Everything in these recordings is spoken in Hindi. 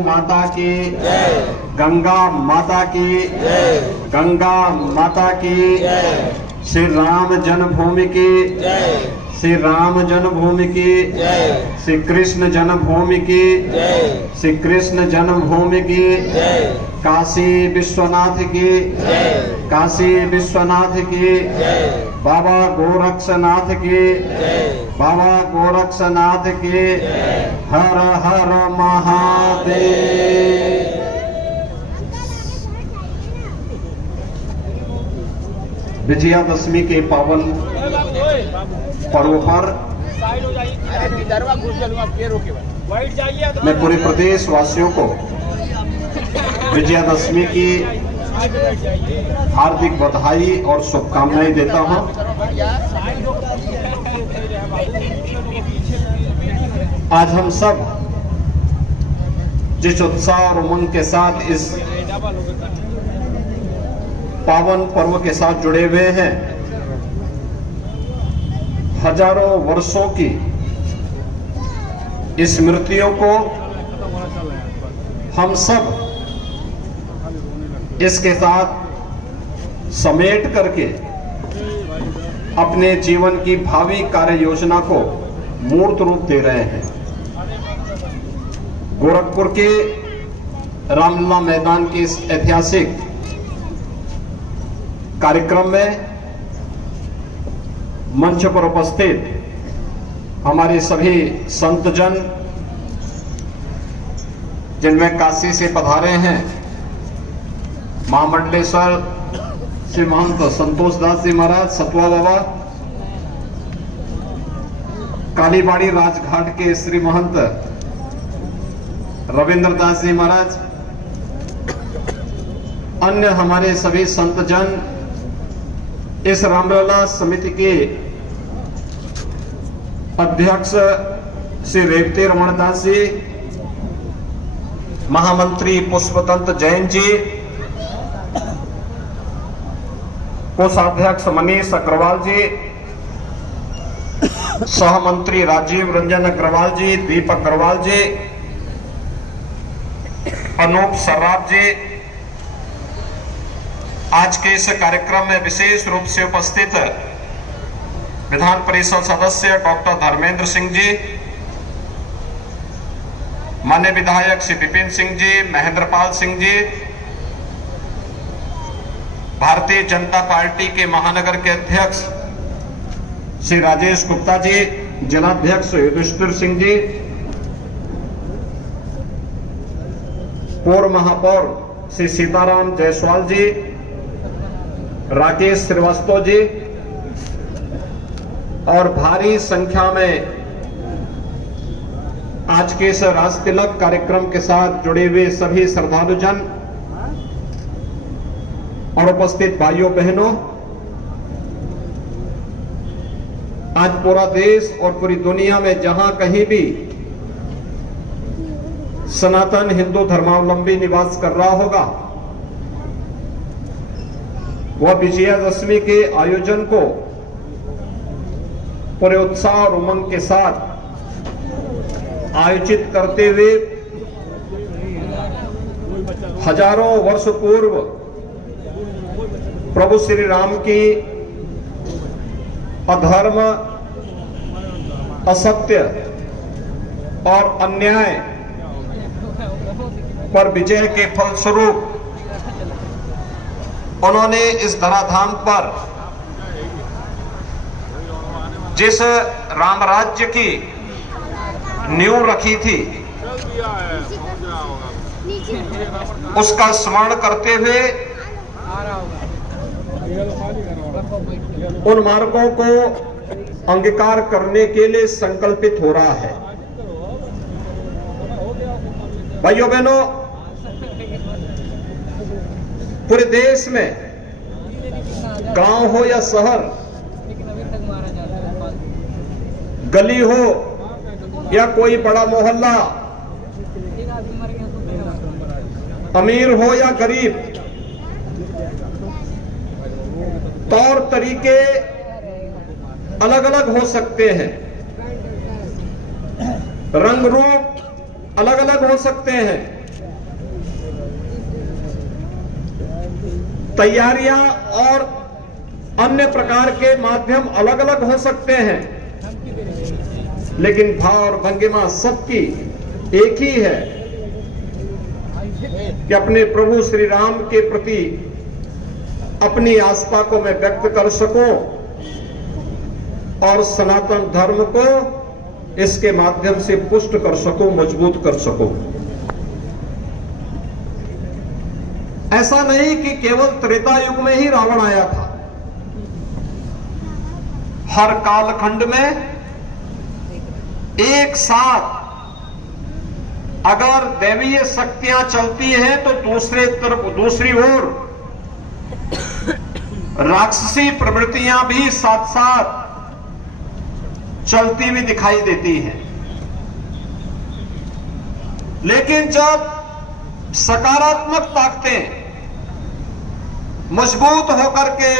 माता की, गंगा माता की, गंगा माता की, श्री राम जन्मभूमि की, श्री राम जन्मभूमि की, श्री कृष्ण जन्मभूमि की, श्री कृष्ण जन्मभूमि की, काशी विश्वनाथ की, काशी विश्वनाथ की, बाबा गोरक्षनाथ की, बाबा गोरक्षनाथ की, हर हर महादेव। विजयादशमी के पावन पर्व पर मैं पूरे प्रदेश वासियों को विजयादशमी की हार्दिक बधाई और शुभकामनाएं देता हूं। आज हम सब जिस उत्साह और उमंग के साथ इस पावन पर्व के साथ जुड़े हुए हैं, हजारों वर्षों की स्मृतियों को हम सब इसके साथ समेट करके अपने जीवन की भावी कार्य योजना को मूर्त रूप दे रहे हैं। गोरखपुर के रामलीला मैदान के इस ऐतिहासिक कार्यक्रम में मंच पर उपस्थित हमारे सभी संतजन, जिनमें काशी से पधारे हैं महामंडलेश्वर श्री महंत संतोष दास जी महाराज सतवा बाबा, कालीबाड़ी राजघाट के श्री महंत रविंद्र दास जी महाराज, अन्य हमारे सभी संतजन, इस रामलीला समिति के अध्यक्ष श्री रेवती रमण दास जी, महामंत्री पुष्पतंत्र जैन जी, कोषाध्यक्ष मनीष अग्रवाल जी, सहमंत्री राजीव रंजन अग्रवाल जी, दीपक अग्रवाल जी, अनूप सर्राफ जी, आज के इस कार्यक्रम में विशेष रूप से उपस्थित विधान परिषद सदस्य डॉक्टर धर्मेंद्र सिंह जी, माननीय विधायक श्री विपिन सिंह जी, महेंद्रपाल सिंह जी, भारतीय जनता पार्टी के महानगर के अध्यक्ष श्री राजेश गुप्ता जी, जिलाध्यक्ष युधिष्ठिर सिंह जी, पूर्व महापौर श्री सीताराम जायसवाल जी, राकेश श्रीवास्तव जी और भारी संख्या में आज के इस राज तिलक कार्यक्रम के साथ जुड़े हुए सभी श्रद्धालुजन और उपस्थित भाइयों बहनों, आज पूरा देश और पूरी दुनिया में जहां कहीं भी सनातन हिंदू धर्मावलंबी निवास कर रहा होगा, वह विजयादशमी के आयोजन को पूरे उत्साह और उमंग के साथ आयोजित करते हुए हजारों वर्ष पूर्व प्रभु श्री राम की अधर्म, असत्य और अन्याय पर विजय के फलस्वरूप उन्होंने इस धराधाम पर जिस राम राज्य की नींव रखी थी, उसका स्मरण करते हुए उन मार्गों को अंगीकार करने के लिए संकल्पित हो रहा है। भाइयों बहनों, पूरे देश में गांव हो या शहर, गली हो या कोई बड़ा मोहल्ला, अमीर हो या गरीब, तौर तरीके अलग अलग हो सकते हैं, रंग रूप अलग अलग हो सकते हैं, तैयारियां और अन्य प्रकार के माध्यम अलग अलग हो सकते हैं, लेकिन भाव और भंगिमा सबकी एक ही है कि अपने प्रभु श्री राम के प्रति अपनी आस्था को मैं व्यक्त कर सकूं और सनातन धर्म को इसके माध्यम से पुष्ट कर सकूं, मजबूत कर सकूं। ऐसा नहीं कि केवल त्रेता युग में ही रावण आया था। हर कालखंड में एक साथ अगर दैवीय शक्तियां चलती हैं तो दूसरी ओर राक्षसी प्रवृत्तियां भी साथ साथ चलती हुई दिखाई देती हैं। लेकिन जब सकारात्मक ताकतें मजबूत होकर के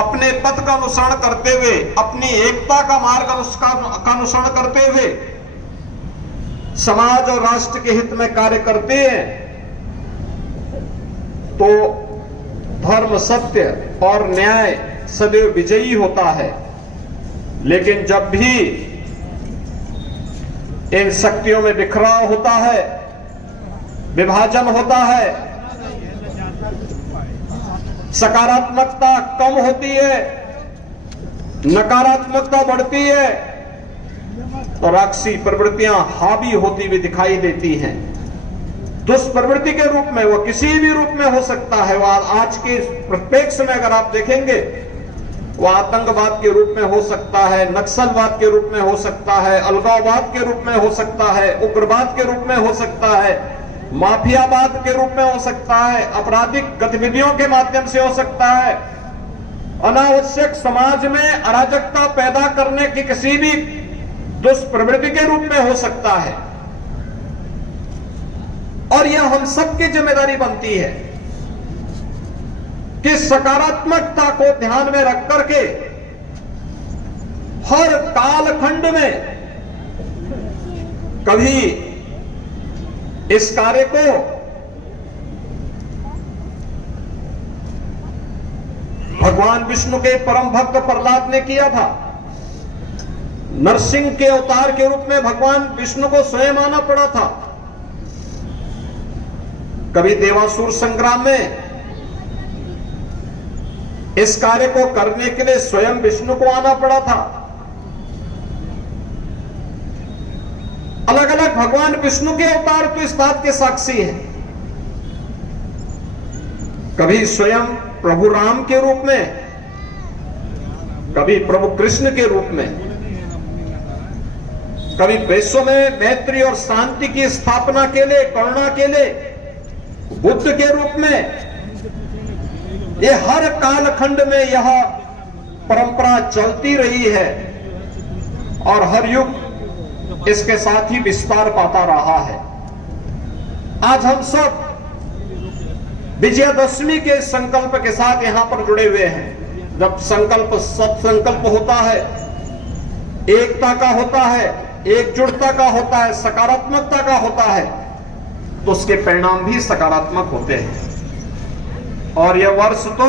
अपने पथ का अनुसरण करते हुए, अपनी एकता का मार्ग का अनुसरण करते हुए समाज और राष्ट्र के हित में कार्य करते हैं, तो धर्म, सत्य और न्याय सदैव विजयी होता है। लेकिन जब भी इन शक्तियों में बिखराव होता है, विभाजन होता है, सकारात्मकता कम होती है, नकारात्मकता बढ़ती है, तो राक्षसी प्रवृत्तियां हावी होती हुई दिखाई देती हैं। दुष्प्रवृत्ति के रूप में, वो किसी भी रूप में हो सकता है। वह आज के परिप्रेक्ष्य में अगर आप देखेंगे, वो आतंकवाद के रूप में हो सकता है, नक्सलवाद के रूप में हो सकता है, अलगाववाद के रूप में हो सकता है, उग्रवाद के रूप में हो सकता है, माफियावाद के रूप में हो सकता है, आपराधिक गतिविधियों के माध्यम से हो सकता है, अनावश्यक समाज में अराजकता पैदा करने की किसी भी दुष्प्रवृत्ति के रूप में हो सकता है। और यह हम सबकी जिम्मेदारी बनती है कि सकारात्मकता को ध्यान में रख करके हर कालखंड में कभी इस कार्य को भगवान विष्णु के परम भक्त प्रहलाद ने किया था। नरसिंह के अवतार के रूप में भगवान विष्णु को स्वयं आना पड़ा था। कभी देवासुर संग्राम में इस कार्य को करने के लिए स्वयं विष्णु को आना पड़ा था। अलग अलग भगवान विष्णु के अवतार तो इस बात के साक्षी हैं। कभी स्वयं प्रभु राम के रूप में, कभी प्रभु कृष्ण के रूप में, कभी विश्व में मैत्री और शांति की स्थापना के लिए, करुणा के लिए बुद्ध के रूप में। ये हर कालखंड में यह परंपरा चलती रही है और हर युग इसके साथ ही विस्तार पाता रहा है। आज हम सब विजयादशमी के संकल्प के साथ यहां पर जुड़े हुए हैं। जब संकल्प सत्संकल्प होता है, एकता का होता है, एकजुटता का होता है, सकारात्मकता का होता है, तो उसके परिणाम भी सकारात्मक होते हैं। और यह वर्ष तो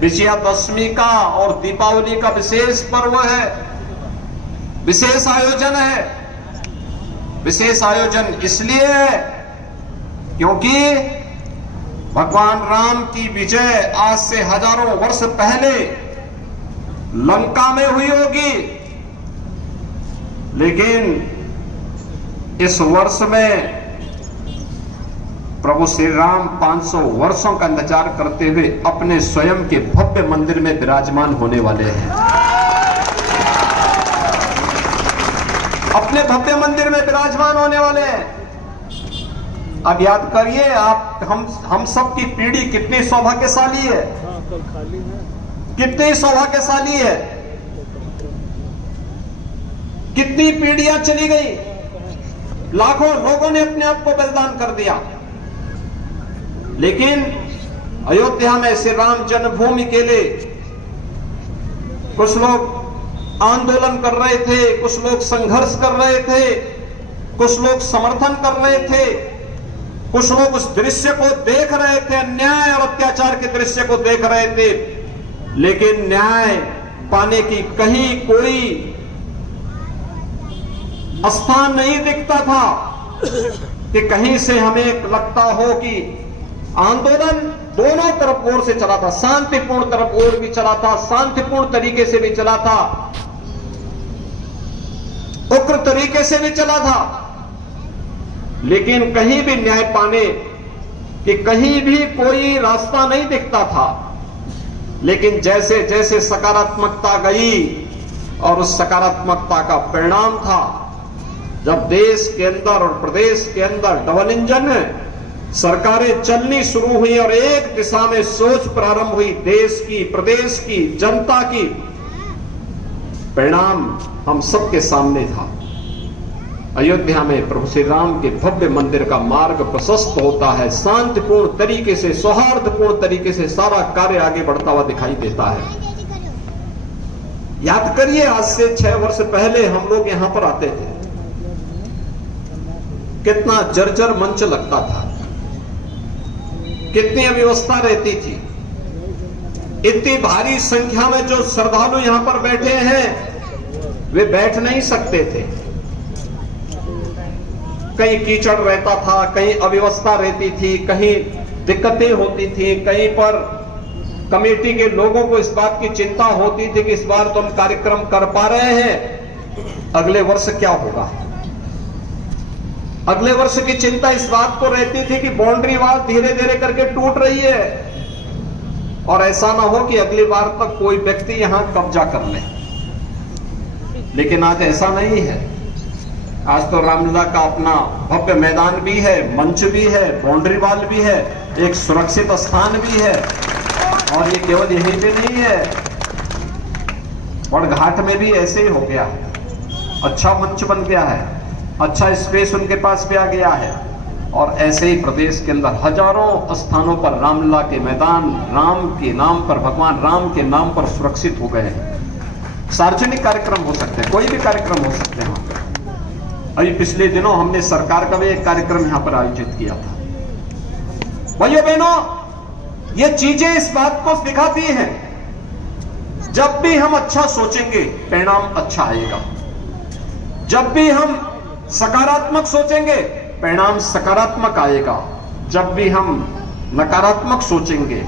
विजयादशमी का और दीपावली का विशेष पर्व है, विशेष आयोजन है। विशेष आयोजन इसलिए है क्योंकि भगवान राम की विजय आज से हजारों वर्ष पहले लंका में हुई होगी, लेकिन इस वर्ष में प्रभु श्री राम 500 वर्षों का इंतजार करते हुए अपने स्वयं के भव्य मंदिर में विराजमान होने वाले हैं। अपने भव्य मंदिर में विराजमान होने वाले हैं। अब याद करिए आप, हम सब की पीढ़ी कितनी सौभाग्यशाली है, कितनी सौभाग्यशाली है। कितनी पीढ़ियां चली गई, लाखों लोगों ने अपने आप को बलिदान कर दिया, लेकिन अयोध्या में श्री राम जन्मभूमि के लिए कुछ लोग आंदोलन कर रहे थे, कुछ लोग संघर्ष कर रहे थे, कुछ लोग समर्थन कर रहे थे, कुछ लोग उस दृश्य को देख रहे थे, अन्याय और अत्याचार के दृश्य को देख रहे थे, लेकिन न्याय पाने की कहीं कोई स्थान नहीं दिखता था कि कहीं से हमें लगता हो कि आंदोलन दोनों तरफ ओर से चला था, शांतिपूर्ण तरफ ओर भी चला था, शांतिपूर्ण तरीके से भी चला था, उग्र तरीके से भी चला था, लेकिन कहीं भी न्याय पाने कि कहीं भी कोई रास्ता नहीं दिखता था। लेकिन जैसे जैसे सकारात्मकता गई और उस सकारात्मकता का परिणाम था जब देश के अंदर और प्रदेश के अंदर डबल इंजन सरकारें चलनी शुरू हुई और एक दिशा में सोच प्रारंभ हुई देश की, प्रदेश की, जनता की, परिणाम हम सबके सामने था। अयोध्या में प्रभु श्री राम के भव्य मंदिर का मार्ग प्रशस्त होता है, शांतिपूर्ण तरीके से, सौहार्दपूर्ण तरीके से सारा कार्य आगे बढ़ता हुआ दिखाई देता है। याद करिए, आज से 6 वर्ष पहले हम लोग यहां पर आते थे, कितना जर्जर मंच लगता था, कितनी अव्यवस्था रहती थी, इतनी भारी संख्या में जो श्रद्धालु यहां पर बैठे हैं वे बैठ नहीं सकते थे, कहीं कीचड़ रहता था, कहीं अव्यवस्था रहती थी, कहीं दिक्कतें होती थी, कहीं पर कमेटी के लोगों को इस बात की चिंता होती थी कि इस बार तो हम कार्यक्रम कर पा रहे हैं, अगले वर्ष क्या होगा। अगले वर्ष की चिंता इस बात को रहती थी कि बाउंड्री वॉल धीरे धीरे करके टूट रही है और ऐसा ना हो कि अगली बार तक कोई व्यक्ति यहां कब्जा कर ले। लेकिन आज ऐसा नहीं है। आज तो रामलीला का अपना भव्य मैदान भी है, मंच भी है, बाउंड्री वॉल भी है, एक सुरक्षित स्थान भी है। और ये केवल यहीं पे नहीं है, और घाट में भी ऐसे ही हो गया, अच्छा मंच बन गया है, अच्छा स्पेस उनके पास भी आ गया है। और ऐसे ही प्रदेश के अंदर हजारों स्थानों पर रामलीला के मैदान राम के नाम पर, भगवान राम के नाम पर सुरक्षित हो गए हैं। सार्वजनिक कार्यक्रम हो सकते हैं, कोई भी कार्यक्रम हो सकते हैं। अभी पिछले दिनों हमने सरकार का भी एक कार्यक्रम यहां पर आयोजित किया था। भाइयों बहनों, ये चीजें इस बात को दिखाती हैं, जब भी हम अच्छा सोचेंगे परिणाम अच्छा आएगा, जब भी हम सकारात्मक सोचेंगे परिणाम सकारात्मक आएगा, जब भी हम नकारात्मक सोचेंगे,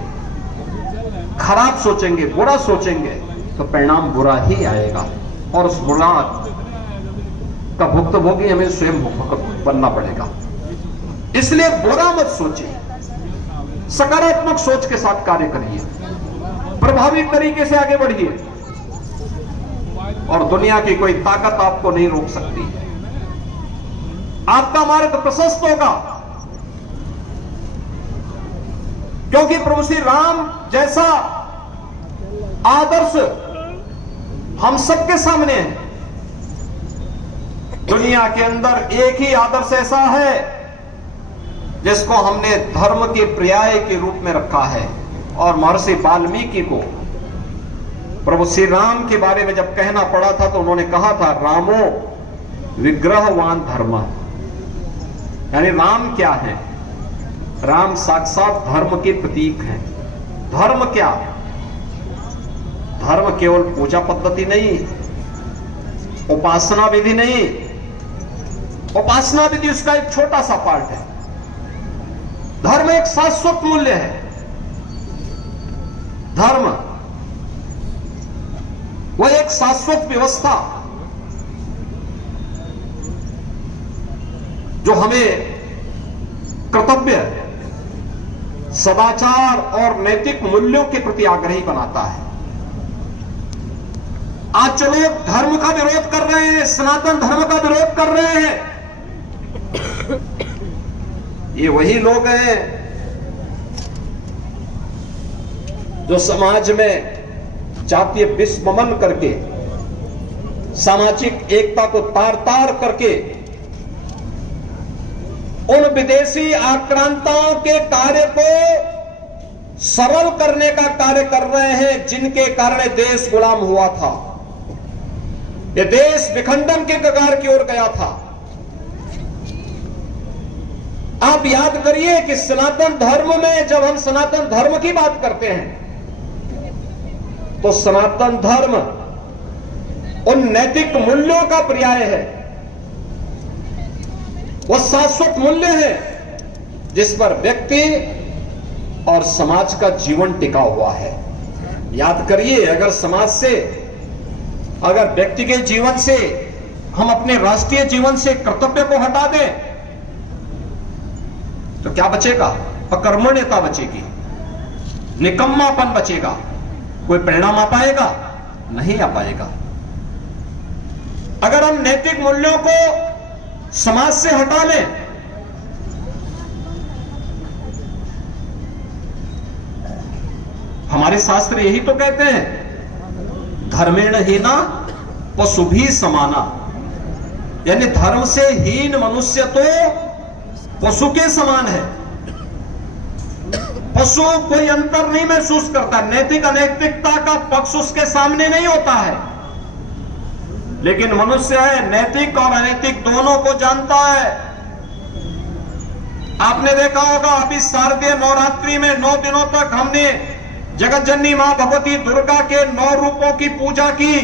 खराब सोचेंगे, बुरा सोचेंगे तो परिणाम बुरा ही आएगा और उस बुरा का भुक्तभोगी हमें स्वयं बनना पड़ेगा। इसलिए बुरा मत सोचिए, सकारात्मक सोच के साथ कार्य करिए, प्रभावी तरीके से आगे बढ़िए और दुनिया की कोई ताकत आपको नहीं रोक सकती। आपका मार्ग प्रशस्त होगा क्योंकि प्रभु श्री राम जैसा आदर्श हम सबके सामने है। दुनिया के अंदर एक ही आदर्श ऐसा है जिसको हमने धर्म के पर्याय के रूप में रखा है। और महर्षि वाल्मीकि को प्रभु श्री राम के बारे में जब कहना पड़ा था तो उन्होंने कहा था, रामो विग्रहवान धर्म, यानी राम क्या है? राम साक्षात धर्म के प्रतीक हैं। धर्म क्या? धर्म केवल पूजा पद्धति नहीं, उपासना विधि नहीं, उपासना विधि उसका एक छोटा सा पार्ट है। धर्म एक शाश्वत मूल्य है। धर्म वह एक शाश्वत व्यवस्था जो हमें कर्तव्य, सदाचार और नैतिक मूल्यों के प्रति आग्रही बनाता है। आज जो लोग धर्म का विरोध कर रहे हैं, सनातन धर्म का विरोध कर रहे हैं, ये वही लोग हैं जो समाज में जातीय विस्ममन करके, सामाजिक एकता को तार तार करके उन विदेशी आक्रांताओं के कार्य को सरल करने का कार्य कर रहे हैं, जिनके कारण देश गुलाम हुआ था। यह देश विखंडन के कगार की ओर गया था। आप याद करिए कि सनातन धर्म में जब हम सनातन धर्म की बात करते हैं तो सनातन धर्म उन नैतिक मूल्यों का पर्याय है, वह शाश्वत मूल्य है जिस पर व्यक्ति और समाज का जीवन टिका हुआ है। याद करिए, अगर समाज से, अगर व्यक्ति के जीवन से हम अपने राष्ट्रीय जीवन से कर्तव्य को हटा दें तो क्या बचेगा? अकर्मण्यता बचेगी, निकम्मापन बचेगा। कोई परिणाम आ पाएगा? नहीं आ पाएगा। अगर हम नैतिक मूल्यों को समाज से हटा लें हमारे शास्त्र यही तो कहते हैं, धर्मेण हीना पशुभी समाना, यानी धर्म से हीन मनुष्य तो पशु के समान है। पशु कोई अंतर नहीं महसूस करता, नैतिक अनैतिकता का पक्ष उसके सामने नहीं होता है, लेकिन मनुष्य है नैतिक और अनैतिक दोनों को जानता है। आपने देखा होगा अभी शारदीय नवरात्रि में 9 दिनों तक हमने जगत जननी मां भगवती दुर्गा के 9 रूपों की पूजा की,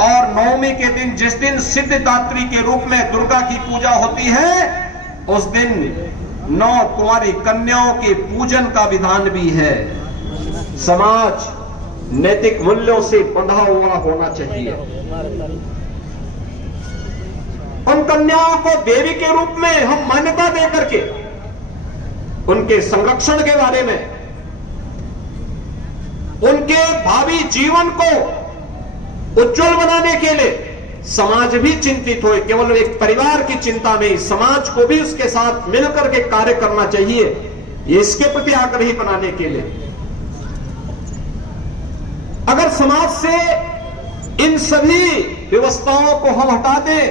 और नवमी के दिन जिस दिन सिद्धिदात्री के रूप में दुर्गा की पूजा होती है उस दिन 9 कुंवारी कन्याओं के पूजन का विधान भी है। समाज नैतिक मूल्यों से बंधा हुआ होना चाहिए। उन कन्याओं को देवी के रूप में हम मान्यता देकर के उनके संरक्षण के बारे में, उनके भावी जीवन को उज्जवल बनाने के लिए समाज भी चिंतित हो। केवल एक परिवार की चिंता नहीं, समाज को भी उसके साथ मिलकर के कार्य करना चाहिए, ये इसके प्रति आग्रही बनाने के लिए। अगर समाज से इन सभी व्यवस्थाओं को हम हटा दें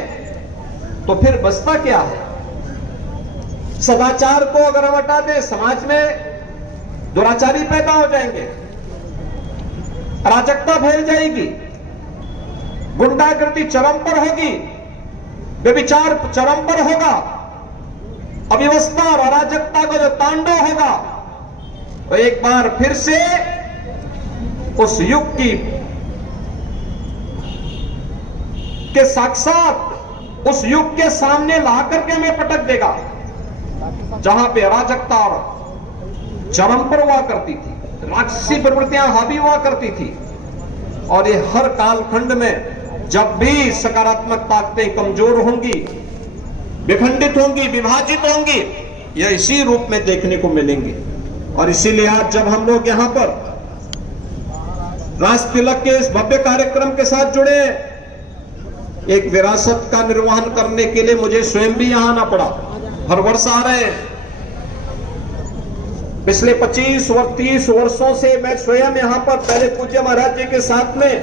तो फिर बचता क्या है? सदाचार को अगर हम हटा दें समाज में दुराचारी पैदा हो जाएंगे, अराजकता फैल जाएगी, गुंडागर्दी चरम पर होगी, व्यभिचार चरम पर होगा, अव्यवस्था और अराजकता का जो तांडव होगा तो एक बार फिर से उस युग के साक्षात उस युग के सामने ला करके हमें पटक देगा जहां पे अराजकता और चरम पर हुआ करती थी, राक्षसी प्रवृत्तियां हावी हुआ करती थी। और ये हर कालखंड में जब भी सकारात्मक ताकतें कमजोर होंगी, विखंडित होंगी, विभाजित होंगी, यह इसी रूप में देखने को मिलेंगे। और इसीलिए आज जब हम लोग यहां पर राष्ट्र तिलक के इस भव्य कार्यक्रम के साथ जुड़े, एक विरासत का निर्वहन करने के लिए मुझे स्वयं भी यहां आना पड़ा। हर वर्ष आ रहे हैं, पिछले 25 और 30 वर्षों से मैं स्वयं यहां पर पहले पूज्य महाराज जी के साथ में,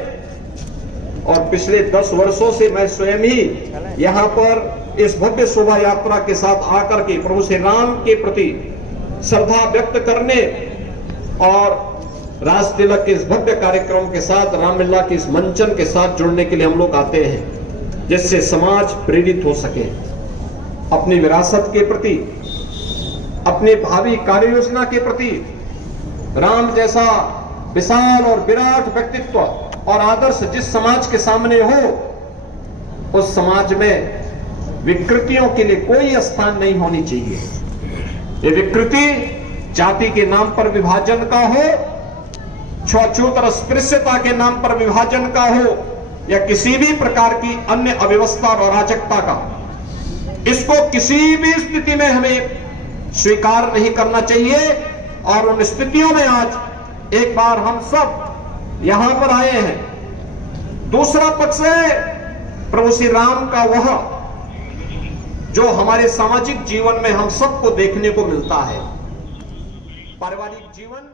और पिछले 10 वर्षों से मैं स्वयं ही यहां पर इस भव्य शोभा यात्रा के साथ आकर के प्रभु श्री राम के प्रति श्रद्धा व्यक्त करने और राष्ट्र तिलक के इस भव्य कार्यक्रम के साथ, रामलीला के इस मंचन के साथ जुड़ने के लिए हम लोग आते हैं, जिससे समाज प्रेरित हो सके अपनी विरासत के प्रति, अपने भावी कार्य योजना के प्रति। राम जैसा विशाल और विराट व्यक्तित्व और आदर्श जिस समाज के सामने हो, उस समाज में विकृतियों के लिए कोई स्थान नहीं होनी चाहिए। ये विकृति जाति के नाम पर विभाजन का हो, छूत और अस्पृश्यता के नाम पर विभाजन का हो, या किसी भी प्रकार की अन्य अव्यवस्था और अराजकता का, इसको किसी भी स्थिति में हमें स्वीकार नहीं करना चाहिए। और उन स्थितियों में आज एक बार हम सब यहां पर आए हैं। दूसरा पक्ष है प्रभु श्री राम का वह जो हमारे सामाजिक जीवन में हम सबको देखने को मिलता है, पारिवारिक जीवन।